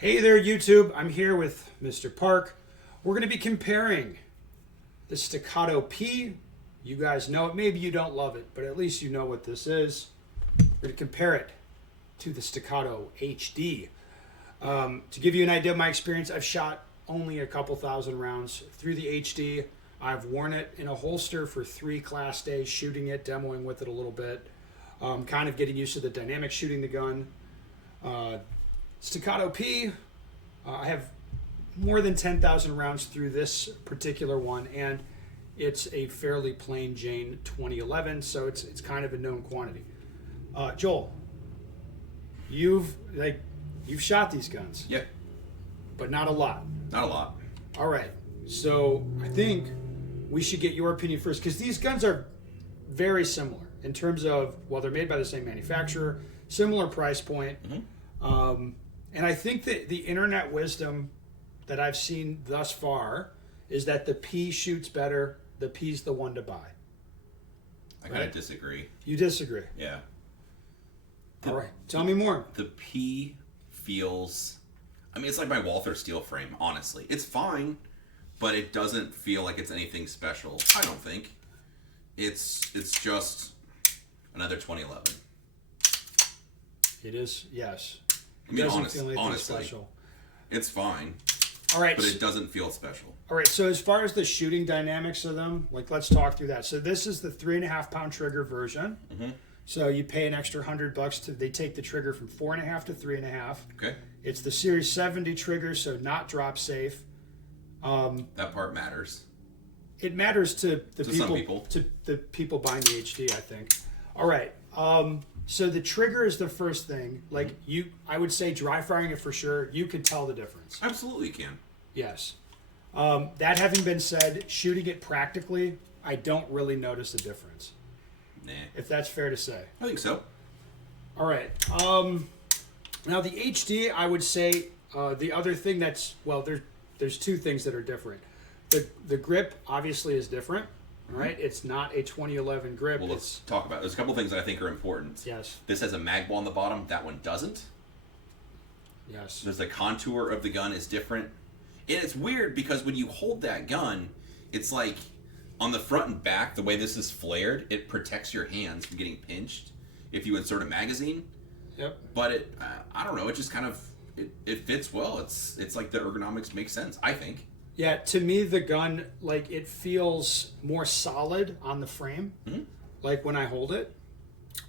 Hey there, YouTube. I'm here with Mr. Park. We're going to be comparing the Staccato P. You guys know it. Maybe you don't love it, but at least you know what this is. We're going to compare it to the Staccato HD. To give you an idea of my experience, I've shot only a couple thousand rounds through the HD. I've worn it in a holster for 3 class days, shooting it, demoing with it a little bit, kind of getting used to the dynamic shooting the gun. Staccato P, I have more than 10,000 rounds through this particular one, and it's a fairly plain Jane 2011, so it's kind of a known quantity. Joel, you've shot these guns. Yeah. But not a lot. Not a lot. All right. So I think we should get your opinion first, because these guns are very similar in terms of, well, they're made by the same manufacturer, similar price point. Mm-hmm. And I think that the internet wisdom that I've seen thus far is that the P shoots better. The P's the one to buy. I kind of disagree. You disagree? Yeah. All right. Tell me more. The P feels... I mean, it's like my Walther steel frame, honestly. It's fine, but it doesn't feel like it's anything special. I don't think. It's just another 2011. It is, yes. I mean, Feel honestly, special. it's fine. All right. But it doesn't feel special. All right, so as far as the shooting dynamics of them, let's talk through that. So this is the 3.5 pound trigger version. Mm-hmm. So you pay an extra $100 they take the trigger from 4.5 to 3.5. Okay. It's the Series 70 trigger, so not drop safe. That part matters. It matters to some people. To the people buying the HD, I think. All right. So the trigger is the first thing. I would say dry firing it for sure. You can tell the difference. Absolutely can. Yes. That having been said, shooting it practically, I don't really notice the difference. Nah. If that's fair to say. I think so. All right. Now the HD, I would say the other thing there's two things that are different. The grip obviously is different. Right, it's not a 2011 grip. Well, let's talk about it. There's a couple things that I think are important. Yes. This has a mag ball on the bottom. That one doesn't. Yes. There's the contour of the gun is different. And it's weird because when you hold that gun, it's like on the front and back, the way this is flared, it protects your hands from getting pinched if you insert a magazine. Yep. But I don't know, it just kind of, it fits well. It's like the ergonomics make sense, I think. Yeah, to me the gun, it feels more solid on the frame. Mm-hmm. Like when I hold it,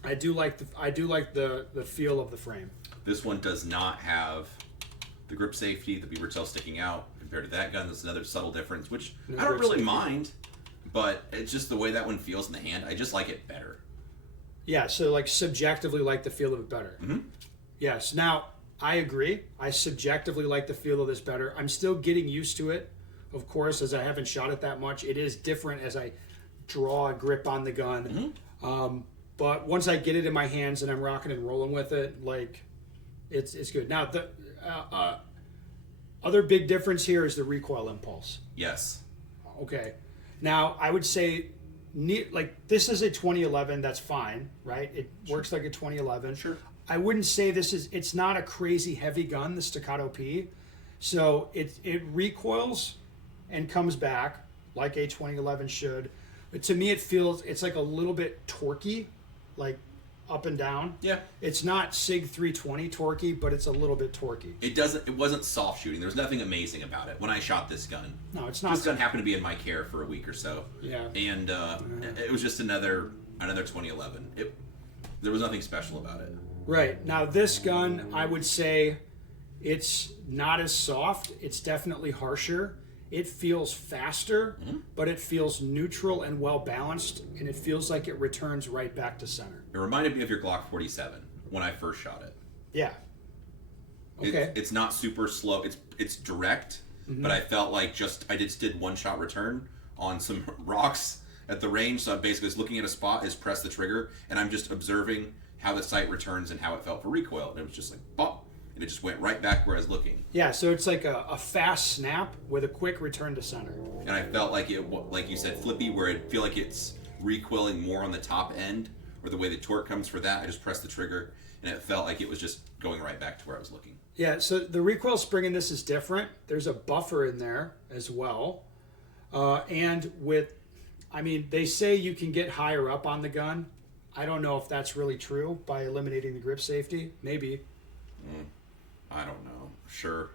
I do like the feel of the frame. This one does not have the grip safety, the beaver tail sticking out compared to that gun. That's another subtle difference, which I don't really mind, but it's just the way that one feels in the hand. I just like it better. Yeah, so subjectively like the feel of it better. Mm-hmm. Yes. Now I agree. I subjectively like the feel of this better. I'm still getting used to it, of course, as I haven't shot it that much. It is different as I draw a grip on the gun. Mm-hmm. But once I get it in my hands and I'm rocking and rolling with it, it's good. Now, the other big difference here is the recoil impulse. Yes. Okay. Now, I would say, this is a 2011. That's fine, right? It works like a 2011. Sure. I wouldn't say it's not a crazy heavy gun, the Staccato P. So it recoils and comes back like a 2011 should. But to me, it's like a little bit torquey, like up and down. Yeah. It's not SIG 320 torquey, but it's a little bit torquey. It wasn't soft shooting. There was nothing amazing about it when I shot this gun. No, it's not. This gun happened to be in my care for a week or so. Yeah. And it was just another 2011. There was nothing special about it. Right. Now, this gun, I would say it's not as soft. It's definitely harsher. It feels faster, Mm-hmm. but it feels neutral and well-balanced, and it feels like it returns right back to center. It reminded me of your Glock 47 when I first shot it. Yeah. Okay. It's not super slow. It's direct, mm-hmm. but I felt like I just did one-shot return on some rocks at the range, so I basically was looking at a spot, press the trigger, and I'm just observing how the sight returns and how it felt for recoil. And it was just like, pop, and it just went right back where I was looking. Yeah, so it's like a fast snap with a quick return to center. And I felt like like you said, flippy, where I feel like it's recoiling more on the top end, or the way the torque comes for that. I just press the trigger, and it felt like it was just going right back to where I was looking. Yeah, so the recoil spring in this is different. There's a buffer in there as well. And they say you can get higher up on the gun. I don't know if that's really true by eliminating the grip safety. Maybe. I don't know. Sure.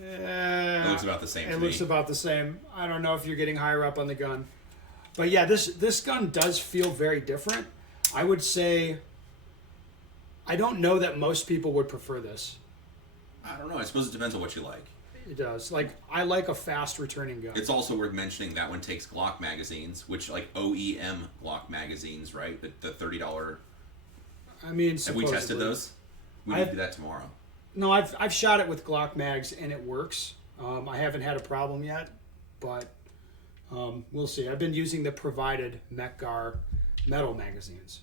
It looks about the same to It me. looks about the same. I don't know if you're getting higher up on the gun. But yeah, this gun does feel very different. I would say, I don't know that most people would prefer this. I don't know. I suppose it depends on what you like. It does. Like, I like a fast returning gun. It's also worth mentioning that one takes Glock magazines, which like OEM Glock magazines, right? The $30. I mean, Have we tested those? We need to do that tomorrow. No, I've shot it with Glock mags and it works. I haven't had a problem yet, but we'll see. I've been using the provided Mekgar metal magazines.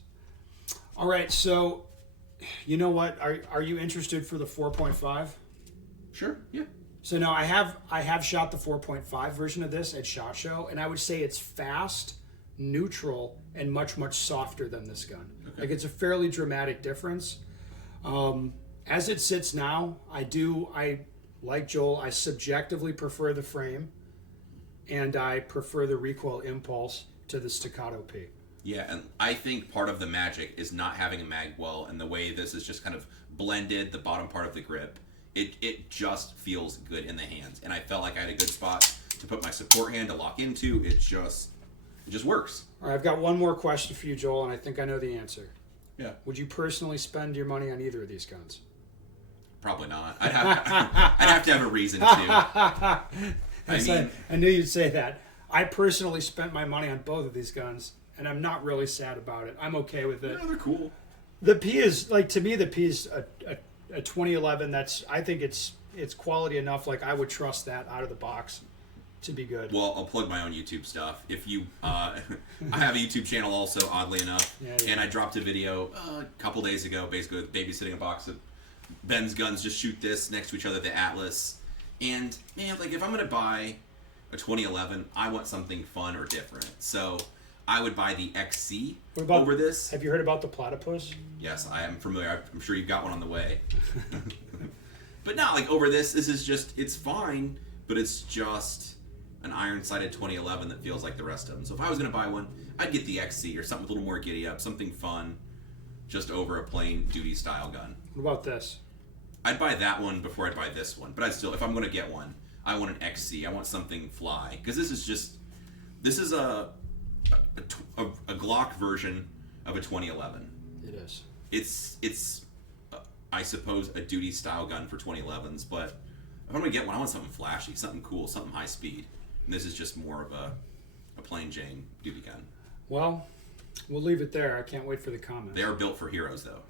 All right, so you know what? Are you interested for the 4.5? Sure. Yeah. So now I have shot the 4.5 version of this at SHOT Show, and I would say it's fast, neutral, and much, much softer than this gun. Okay. Like, it's a fairly dramatic difference. As it sits now, I like Joel, I subjectively prefer the frame, and I prefer the recoil impulse to the Staccato P. Yeah, and I think part of the magic is not having a mag well, and the way this is just kind of blended the bottom part of the grip. It just feels good in the hands, and I felt like I had a good spot to put my support hand to lock into. It just works. All right, I've got one more question for you, Joel, and I think I know the answer. Yeah. Would you personally spend your money on either of these guns? Probably not. I'd have to have a reason to. I knew you'd say that. I personally spent my money on both of these guns, and I'm not really sad about it. I'm okay with it. Yeah, they're cool. The P is, like, to me, the P is a 2011. I think it's quality enough. Like, I would trust that out of the box to be good. Well, I'll plug my own YouTube stuff. If you, I have a YouTube channel also, oddly enough, and I dropped a video a couple days ago, basically babysitting a box of Ben's guns. Just shoot this next to each other, the Atlas. And man, like, if I'm gonna buy a 2011, I want something fun or different. So I would buy the XC over this. Have you heard about the Platypus? Yes, I am familiar. I'm sure you've got one on the way. But not like over this. This is just, it's fine, but it's just an iron-sighted 2011 that feels like the rest of them. So if I was going to buy one, I'd get the XC or something with a little more giddy-up, something fun, just over a plain duty-style gun. What about this? I'd buy that one before I'd buy this one. But I'd still, if I'm going to get one, I want an XC. I want something fly. Because this is a Glock version of a 2011. It is. It's I suppose a duty style gun for 2011s, but if I'm gonna get one, I want something flashy, something cool, something high speed. And this is just more of a plain Jane duty gun. Well, we'll leave it there. I can't wait for the comments. They are built for heroes, though.